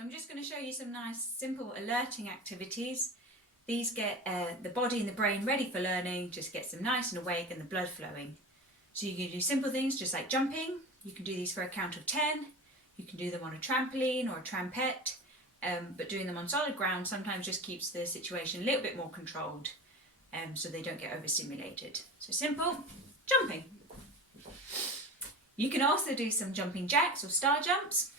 So I'm just going to show you some nice simple alerting activities. These get the body and the brain ready for learning, just gets them nice and awake and the blood flowing. So you can do simple things just like jumping. You can do these for a count of 10. You can do them on a trampoline or a trampette, but doing them on solid ground sometimes just keeps the situation a little bit more controlled, so they don't get overstimulated. So simple, jumping. You can also do some jumping jacks or star jumps.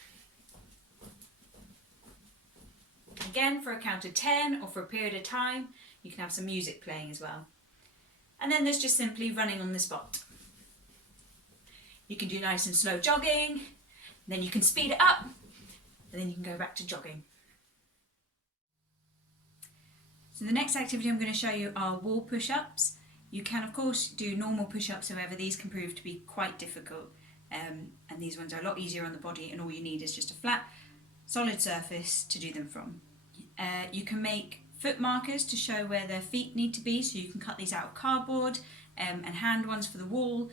Again, for a count of 10 or for a period of time, you can have some music playing as well. And then there's just simply running on the spot. You can do nice and slow jogging, and then you can speed it up, and then you can go back to jogging. So the next activity I'm going to show you are wall push-ups. You can of course do normal push-ups, however these can prove to be quite difficult, and these ones are a lot easier on the body, and all you need is just a flat solid surface to do them from. You can make foot markers to show where their feet need to be, so you can cut these out of cardboard, and hand ones for the wall.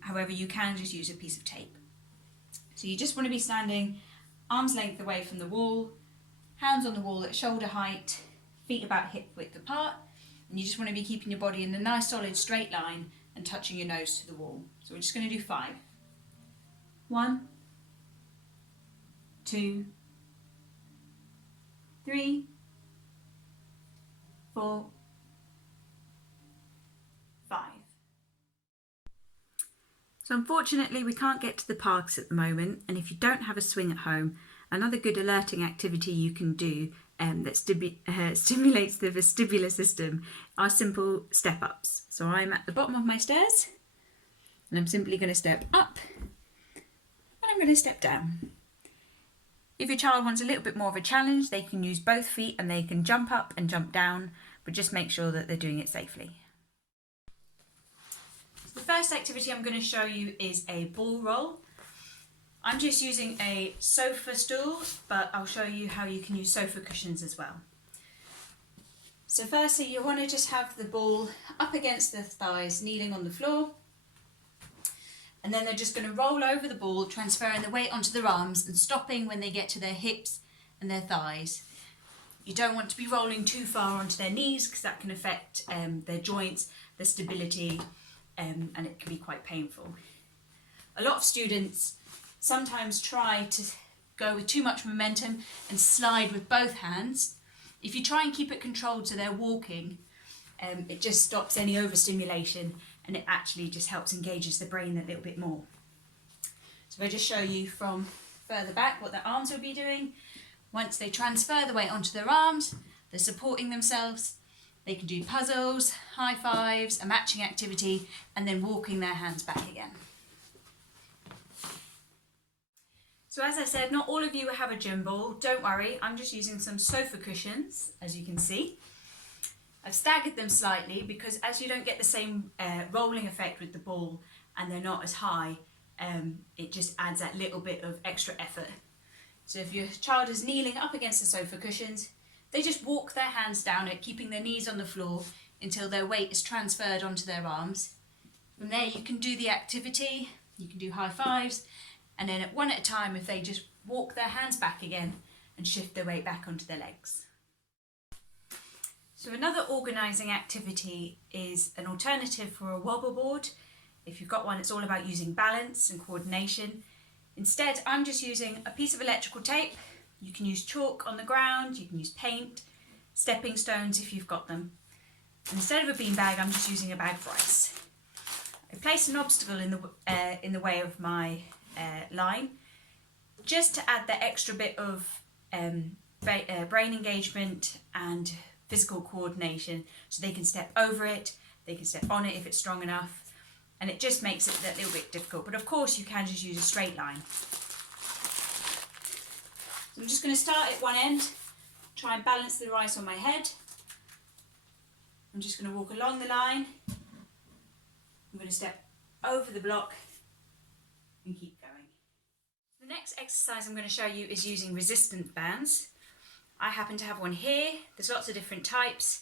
However, you can just use a piece of tape. So you just want to be standing arm's length away from the wall, hands on the wall at shoulder height, feet about hip width apart, and you just want to be keeping your body in a nice solid straight line and touching your nose to the wall. So we're just going to do 5. 1, 2, 3, 4, 5. So unfortunately we can't get to the parks at the moment, and if you don't have a swing at home, another good alerting activity you can do that stimulates the vestibular system are simple step ups. So I'm at the bottom of my stairs and I'm simply going to step up and I'm going to step down. If your child wants a little bit more of a challenge, they can use both feet and they can jump up and jump down, but just make sure that they're doing it safely. The first activity I'm going to show you is a ball roll. I'm just using a sofa stool, but I'll show you how you can use sofa cushions as well. So firstly, you want to just have the ball up against the thighs, kneeling on the floor. And then they're just going to roll over the ball, transferring the weight onto their arms and stopping when they get to their hips and their thighs. You don't want to be rolling too far onto their knees because that can affect their joints, their stability, and it can be quite painful. A lot of students sometimes try to go with too much momentum and slide with both hands. If you try and keep it controlled so they're walking, it just stops any overstimulation, and it actually just helps engages the brain a little bit more. So I'll just show you from further back what their arms will be doing. Once they transfer the weight onto their arms, they're supporting themselves. They can do puzzles, high fives, a matching activity, and then walking their hands back again. So as I said, not all of you have a gym ball. Don't worry, I'm just using some sofa cushions, as you can see. I've staggered them slightly because as you don't get the same rolling effect with the ball and they're not as high, it just adds that little bit of extra effort. So if your child is kneeling up against the sofa cushions, they just walk their hands down it, keeping their knees on the floor until their weight is transferred onto their arms. From there you can do the activity, you can do high fives, and then one at a time if they just walk their hands back again and shift their weight back onto their legs. So another organising activity is an alternative for a wobble board. If you've got one, it's all about using balance and coordination. Instead, I'm just using a piece of electrical tape. You can use chalk on the ground, you can use paint, stepping stones if you've got them. And instead of a beanbag, I'm just using a bag of rice. I place an obstacle in the way of my line, just to add that extra bit of brain engagement and physical coordination, so they can step over it, they can step on it if it's strong enough, and it just makes it a little bit difficult. But of course you can just use a straight line. So I'm just going to start at one end, try and balance the rice on my head. I'm just going to walk along the line. I'm going to step over the block and keep going. The next exercise I'm going to show you is using resistance bands. I happen to have one here. There's lots of different types,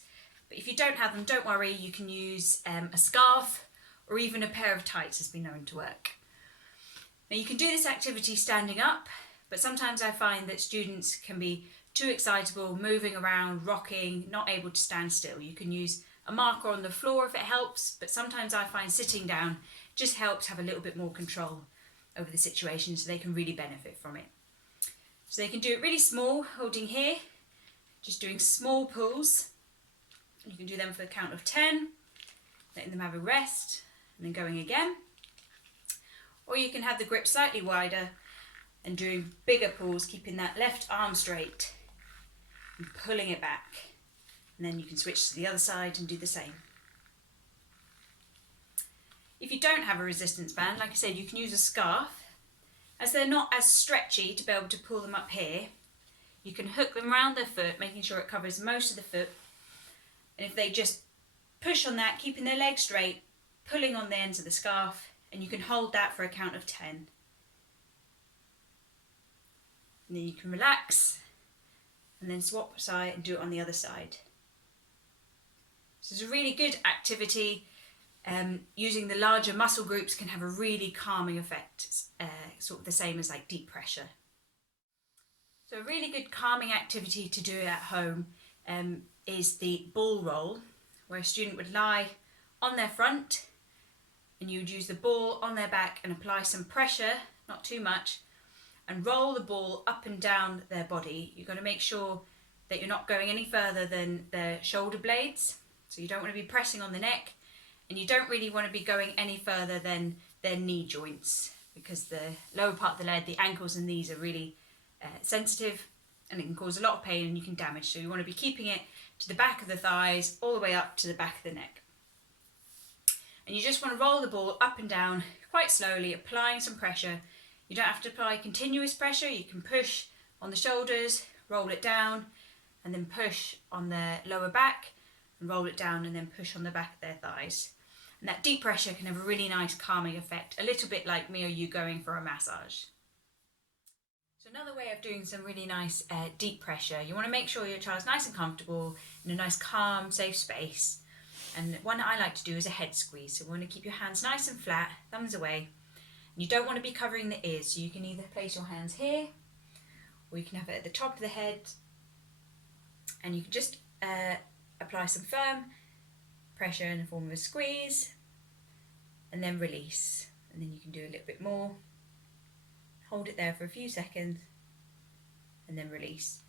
but if you don't have them, don't worry, you can use a scarf or even a pair of tights has been known to work. Now you can do this activity standing up, but sometimes I find that students can be too excitable, moving around, rocking, not able to stand still. You can use a marker on the floor if it helps, but sometimes I find sitting down just helps have a little bit more control over the situation so they can really benefit from it. So they can do it really small, holding here, just doing small pulls. You can do them for the count of 10, letting them have a rest, and then going again. Or you can have the grip slightly wider and doing bigger pulls, keeping that left arm straight and pulling it back. And then you can switch to the other side and do the same. If you don't have a resistance band, like I said, you can use a scarf. As they're not as stretchy to be able to pull them up here, you can hook them around their foot, making sure it covers most of the foot. And if they just push on that, keeping their legs straight, pulling on the ends of the scarf, and you can hold that for a count of 10. And then you can relax, and then swap side and do it on the other side. So it's a really good activity. Using the larger muscle groups can have a really calming effect, sort of the same as like deep pressure. So a really good calming activity to do at home is the ball roll, where a student would lie on their front and you would use the ball on their back and apply some pressure, not too much, and roll the ball up and down their body. You've got to make sure that you're not going any further than their shoulder blades. So you don't want to be pressing on the neck, and you don't really want to be going any further than their knee joints, because the lower part of the leg, the ankles and knees are really sensitive, and it can cause a lot of pain and you can damage. So you want to be keeping it to the back of the thighs, all the way up to the back of the neck. And you just want to roll the ball up and down quite slowly, applying some pressure. You don't have to apply continuous pressure. You can push on the shoulders, roll it down, and then push on the lower back, and roll it down, and then push on the back of their thighs. And that deep pressure can have a really nice calming effect, a little bit like me or you going for a massage. So another way of doing some really nice deep pressure, you want to make sure your child's nice and comfortable in a nice calm, safe space. And one I like to do is a head squeeze. So we want to keep your hands nice and flat, thumbs away. And you don't want to be covering the ears, so you can either place your hands here, or you can have it at the top of the head, and you can just apply some firm pressure in the form of a squeeze, and then release. And then you can do a little bit more. Hold it there for a few seconds, and then release.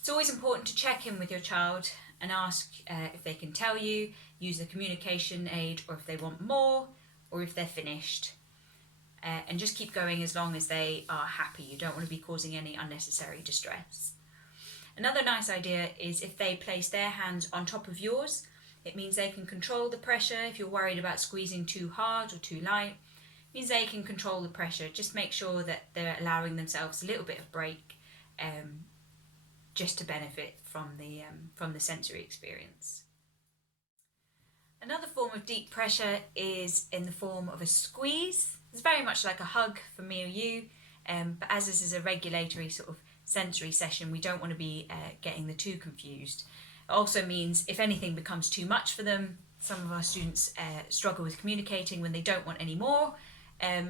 It's always important to check in with your child and ask if they can tell you, use the communication aid, or if they want more, or if they're finished. And just keep going as long as they are happy. You don't want to be causing any unnecessary distress. Another nice idea is if they place their hands on top of yours, it means they can control the pressure. If you're worried about squeezing too hard or too light, it means they can control the pressure. Just make sure that they're allowing themselves a little bit of break, just to benefit from the sensory experience. Another form of deep pressure is in the form of a squeeze. It's very much like a hug for me or you, but as this is a regulatory sort of sensory session, we don't want to be getting the two confused. It also means if anything becomes too much for them, some of our students struggle with communicating when they don't want any more.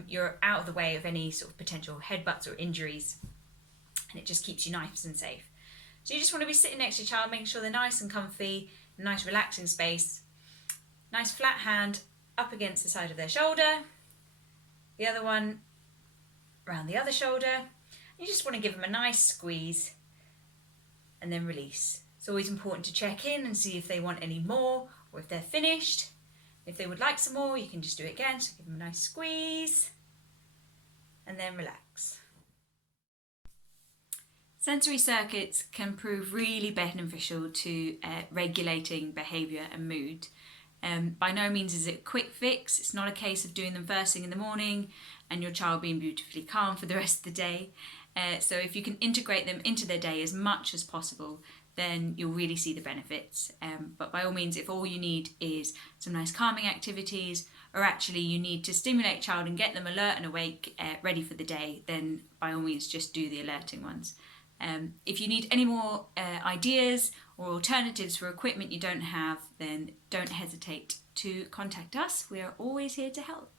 You're out of the way of any sort of potential headbutts or injuries, and it just keeps you nice and safe. So you just want to be sitting next to your child, making sure they're nice and comfy, nice relaxing space. Nice flat hand up against the side of their shoulder, the other one around the other shoulder. You just want to give them a nice squeeze and then release. It's always important to check in and see if they want any more or if they're finished. If they would like some more, you can just do it again. So give them a nice squeeze and then relax. Sensory circuits can prove really beneficial to regulating behaviour and mood. By no means is it a quick fix. It's not a case of doing them first thing in the morning and your child being beautifully calm for the rest of the day. So if you can integrate them into their day as much as possible, then you'll really see the benefits. But by all means, if all you need is some nice calming activities, or actually you need to stimulate child and get them alert and awake, ready for the day, then by all means just do the alerting ones. If you need any more ideas or alternatives for equipment you don't have, then don't hesitate to contact us. We are always here to help.